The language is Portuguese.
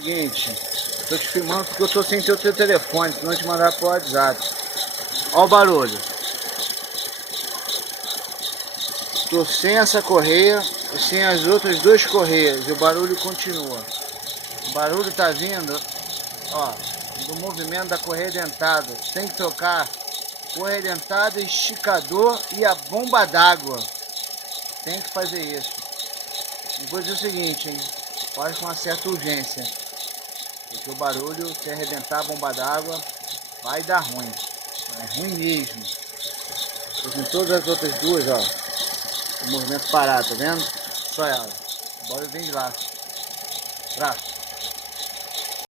Seguinte, tô te filmando porque eu tô sem teu telefone, senão eu te mandar pro WhatsApp. Ó o barulho. Tô sem essa correia e sem as outras duas correias e o barulho continua. O barulho tá vindo, ó, do movimento da correia dentada. Tem que trocar correia dentada, esticador e a bomba d'água. Tem que fazer isso. E vou dizer o seguinte, hein? Faz com uma certa urgência. Porque o barulho, se arrebentar a bomba d'água, vai dar ruim. É ruim mesmo. Tô com todas as outras duas, ó. O movimento parado, tá vendo? Só ela. Bora vem de lá. Braço.